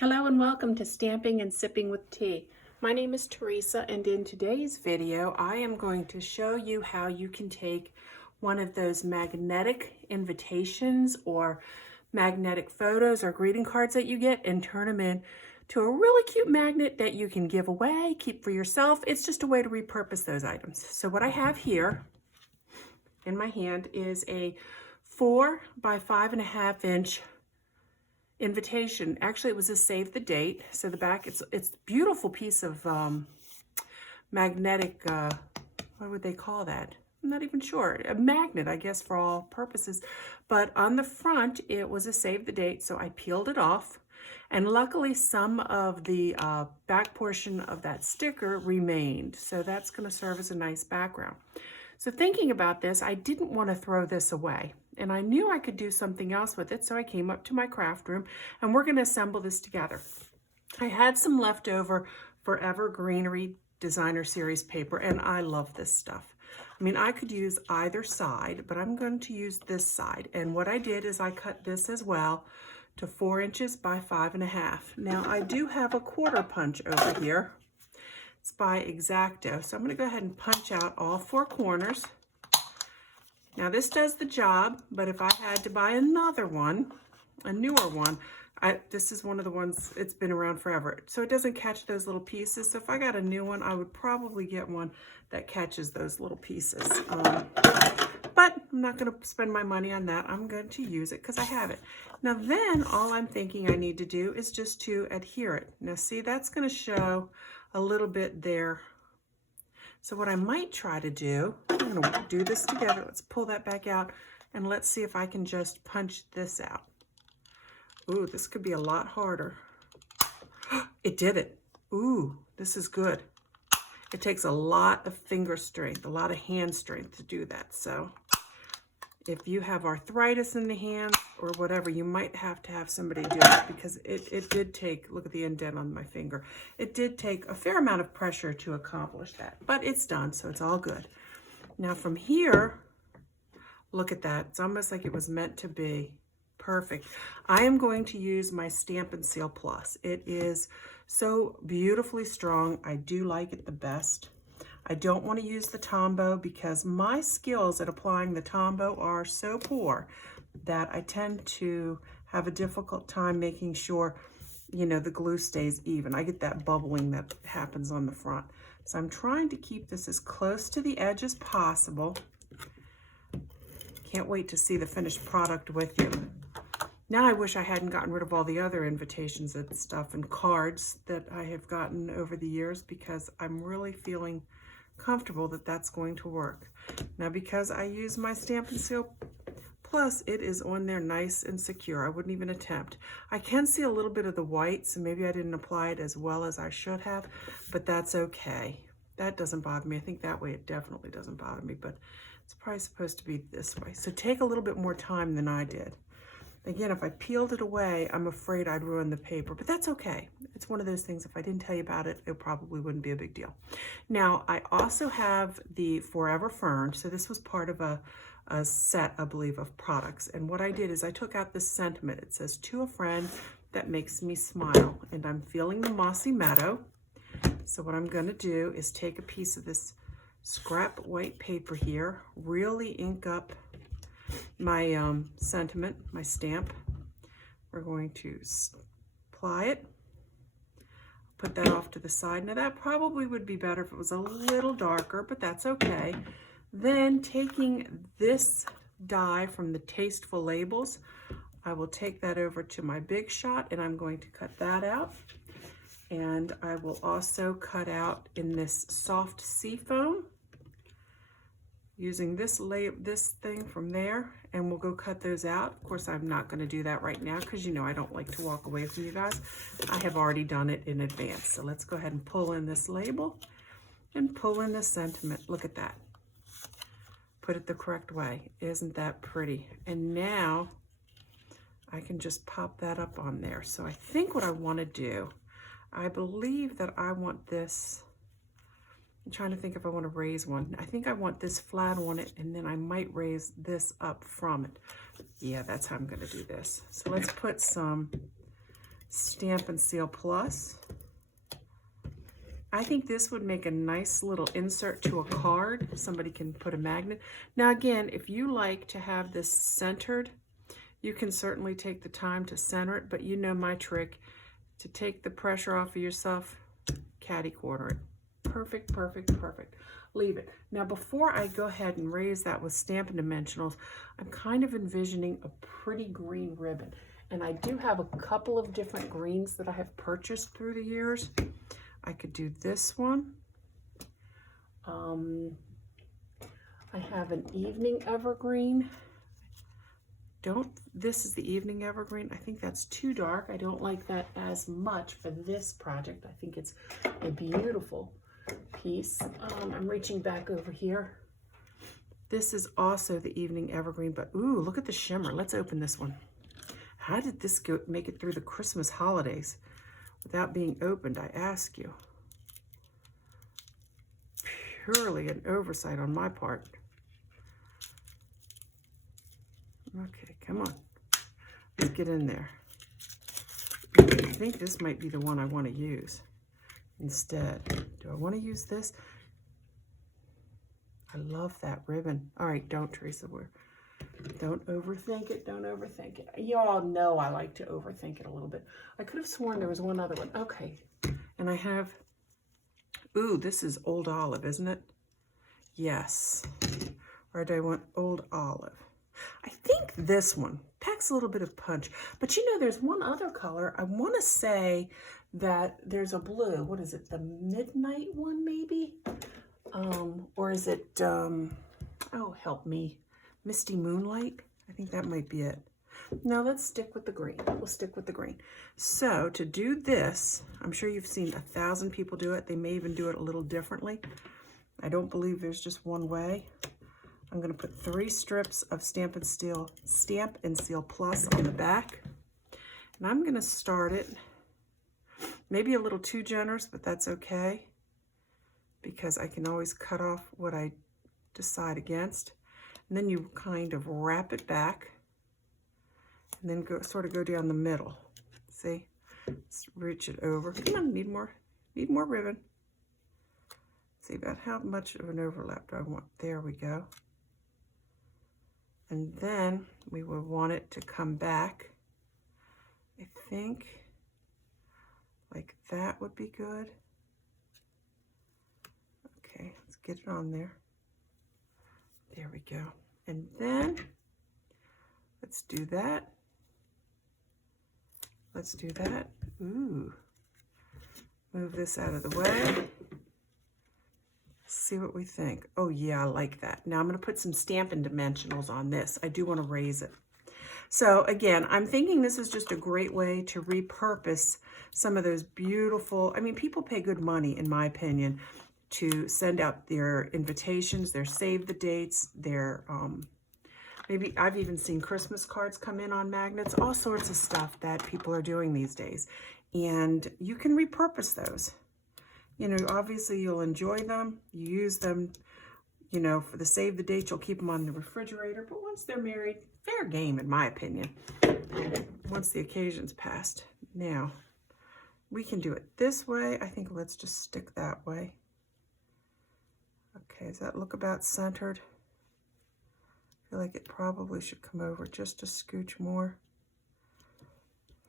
Hello and welcome to Stamping and Sipping with Tea. My name is Teresa, and in today's video I am going to show you how you can take one of those magnetic invitations or magnetic photos or greeting cards that you get and turn them into a really cute magnet that you can give away, keep for yourself. It's just a way to repurpose those items. So what I have here in my hand is a 4 by 5.5 inch invitation. Actually, it was a save the date. So the back, it's a beautiful piece of magnetic, what would they call that? I'm not even sure. A magnet, I guess, for all purposes. But on the front, it was a save the date, so I peeled it off. And luckily, some of the back portion of that sticker remained. So that's going to serve as a nice background. So thinking about this, I didn't want to throw this away. And I knew I could do something else with it, so I came up to my craft room, and we're going to assemble this together. I had some leftover Forever Greenery Designer Series paper, and I love this stuff. I mean, I could use either side, but I'm going to use this side. And what I did is I cut this as well to 4 inches by 5.5. Now, I do have a quarter punch over here. It's by X-Acto, so I'm going to go ahead and punch out all 4 corners. Now this does the job, but if I had to buy another one, a newer one, this is one of the ones, it's been around forever, so it doesn't catch those little pieces. So if I got a new one, I would probably get one that catches those little pieces. But I'm not going to spend my money on that. I'm going to use it because I have it. Now then, all I'm thinking I need to do is just to adhere it. Now see, that's going to show a little bit there. So what I might try to do, I'm going to do this together. Let's pull that back out, and let's see if I can just punch this out. Ooh, this could be a lot harder. It did it. Ooh, this is good. It takes a lot of finger strength, a lot of hand strength to do that. So if you have arthritis in the hands or whatever, you might have to have somebody do it, because it did take, look at the indent on my finger. It did take a fair amount of pressure to accomplish that, but it's done, so it's all good. Now from here, look at that. It's almost like it was meant to be. Perfect. I am going to use my Stampin' Seal Plus. It is so beautifully strong. I do like it the best. I don't want to use the Tombow because my skills at applying the Tombow are so poor that I tend to have a difficult time making sure, you know, the glue stays even. I get that bubbling that happens on the front. So I'm trying to keep this as close to the edge as possible. Can't wait to see the finished product with you. Now I wish I hadn't gotten rid of all the other invitations and stuff and cards that I have gotten over the years, because I'm really feeling comfortable that that's going to work. Now because I use my Stampin' Seal Plus, it is on there nice and secure. I wouldn't even attempt. I can see a little bit of the white, so maybe I didn't apply it as well as I should have, but that's okay. That doesn't bother me. I think that way it definitely doesn't bother me, but it's probably supposed to be this way. So take a little bit more time than I did. Again, if I peeled it away, I'm afraid I'd ruin the paper, but that's okay. It's one of those things, if I didn't tell you about it, it probably wouldn't be a big deal. Now, I also have the Forever Fern. So this was part of a set, I believe, of products. And what I did is I took out this sentiment. It says, "To a friend that makes me smile." And I'm feeling the mossy meadow. So what I'm going to do is take a piece of this scrap white paper here, really ink up my sentiment, my stamp. We're going to apply it, put that off to the side. Now that probably would be better if it was a little darker, but that's okay. Then taking this die from the Tasteful Labels, I will take that over to my Big Shot, and I'm going to cut that out. And I will also cut out in this soft seafoam, using this thing from there, and we'll go cut those out. Of course, I'm not going to do that right now because, you know, I don't like to walk away from you guys. I have already done it in advance. So let's go ahead and pull in this label and pull in the sentiment. Look at that. Put it the correct way. Isn't that pretty? And now I can just pop that up on there. So I think what I want to do, I believe that I want this, I'm trying to think if I want to raise one. I think I want this flat on it, and then I might raise this up from it. Yeah, that's how I'm going to do this. So let's put some Stampin' Seal Plus. I think this would make a nice little insert to a card. Somebody can put a magnet. Now again, if you like to have this centered, you can certainly take the time to center it, but you know my trick, to take the pressure off of yourself, catty corner it. Perfect, perfect, perfect. Leave it. Now before I go ahead and raise that with Stampin' Dimensionals, I'm kind of envisioning a pretty green ribbon. And I do have a couple of different greens that I have purchased through the years. I could do this one. I have an evening evergreen. This is the evening evergreen. I think that's too dark. I don't like that as much for this project. I think it's a beautiful piece. I'm reaching back over here. This is also the evening evergreen, but ooh, look at the shimmer. Let's open this one. How did this make it through the Christmas holidays without being opened, I ask you? Purely an oversight on my part. Okay, come on. Let's get in there. I think this might be the one I want to use instead. Do I want to use this? I love that ribbon. All right, don't, Teresa. Don't overthink it. Don't overthink it. You all know I like to overthink it a little bit. I could have sworn there was one other one. Okay. And I have, ooh, this is Old Olive, isn't it? Yes. Or do I want Old Olive? I think this one packs a little bit of punch. But you know, there's one other color. I want to say that there's a blue. What is it? The Midnight one, maybe? Or is it, oh, help me. Misty Moonlight? I think that might be it. Now let's stick with the green. We'll stick with the green. So to do this, I'm sure you've seen 1,000 people do it. They may even do it a little differently. I don't believe there's just one way. I'm going to put 3 strips of Stampin' Seal Plus on the back. And I'm going to start it, maybe a little too generous, but that's okay, because I can always cut off what I decide against. And then you kind of wrap it back and then sort of go down the middle. See? Let's reach it over. Come on, need more ribbon. See about how much of an overlap do I want? There we go. And then we would want it to come back. I think like that would be good. Okay, let's get it on there. There we go. And then let's do that. Let's do that. Ooh. Move this out of the way. See what we think. Oh yeah, I like that. Now I'm going to put some Stampin' Dimensionals on this. I do want to raise it. So again, I'm thinking this is just a great way to repurpose some of those beautiful, I mean, people pay good money, in my opinion, to send out their invitations, their save the dates, their, maybe I've even seen Christmas cards come in on magnets, all sorts of stuff that people are doing these days. And you can repurpose those. You know, obviously you'll enjoy them, you use them, you know, for the save the date, you'll keep them on the refrigerator, but once they're married, fair game in my opinion, once the occasion's passed. Now, we can do it this way. I think let's just stick that way. Okay, does that look about centered? I feel like it probably should come over just a scooch more.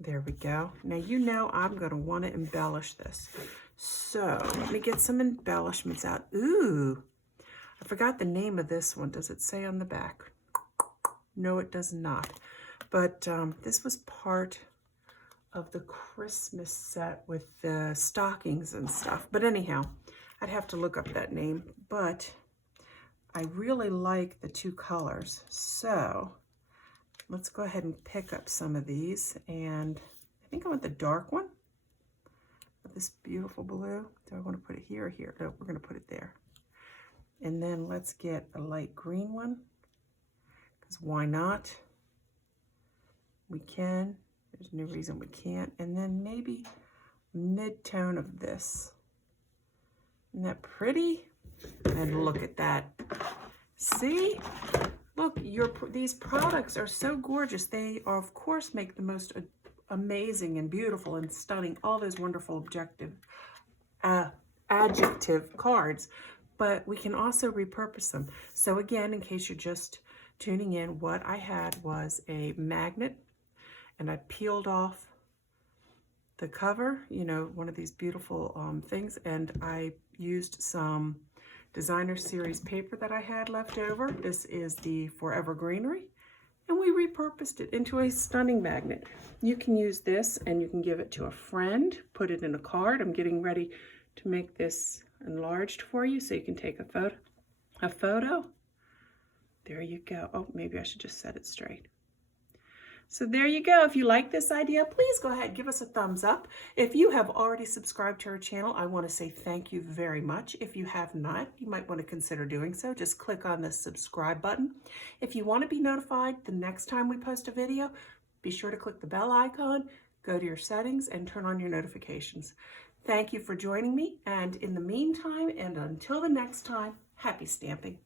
There we go. Now you know I'm going to want to embellish this. So let me get some embellishments out. Ooh, I forgot the name of this one. Does it say on the back? No, it does not. But this was part of the Christmas set with the stockings and stuff. But anyhow, I'd have to look up that name. But I really like the 2 colors. So let's go ahead and pick up some of these. And I think I want the dark one. This beautiful blue. Do I want to put it here or here? No, we're going to put it there. And then let's get a light green one, because why not? We can. There's no reason we can't. And then maybe mid-tone of this. Isn't that pretty? And look at that. See? Look, these products are so gorgeous. They, are, of course, make the most amazing and beautiful and stunning, all those wonderful adjective cards, but we can also repurpose them. So again, in case you're just tuning in, what I had was a magnet, and I peeled off the cover, you know, one of these beautiful things, and I used some designer series paper that I had left over. This is the Forever Greenery, and we repurposed it into a stunning magnet. You can use this and you can give it to a friend, put it in a card. I'm getting ready to make this enlarged for you so you can take a photo. There you go. Oh, maybe I should just set it straight. So there you go. If you like this idea, please go ahead, give us a thumbs up. If you have already subscribed to our channel, I want to say thank you very much. If you have not, you might want to consider doing so. Just click on the subscribe button. If you want to be notified the next time we post a video, be sure to click the bell icon, go to your settings, and turn on your notifications. Thank you for joining me, and in the meantime, and until the next time, happy stamping.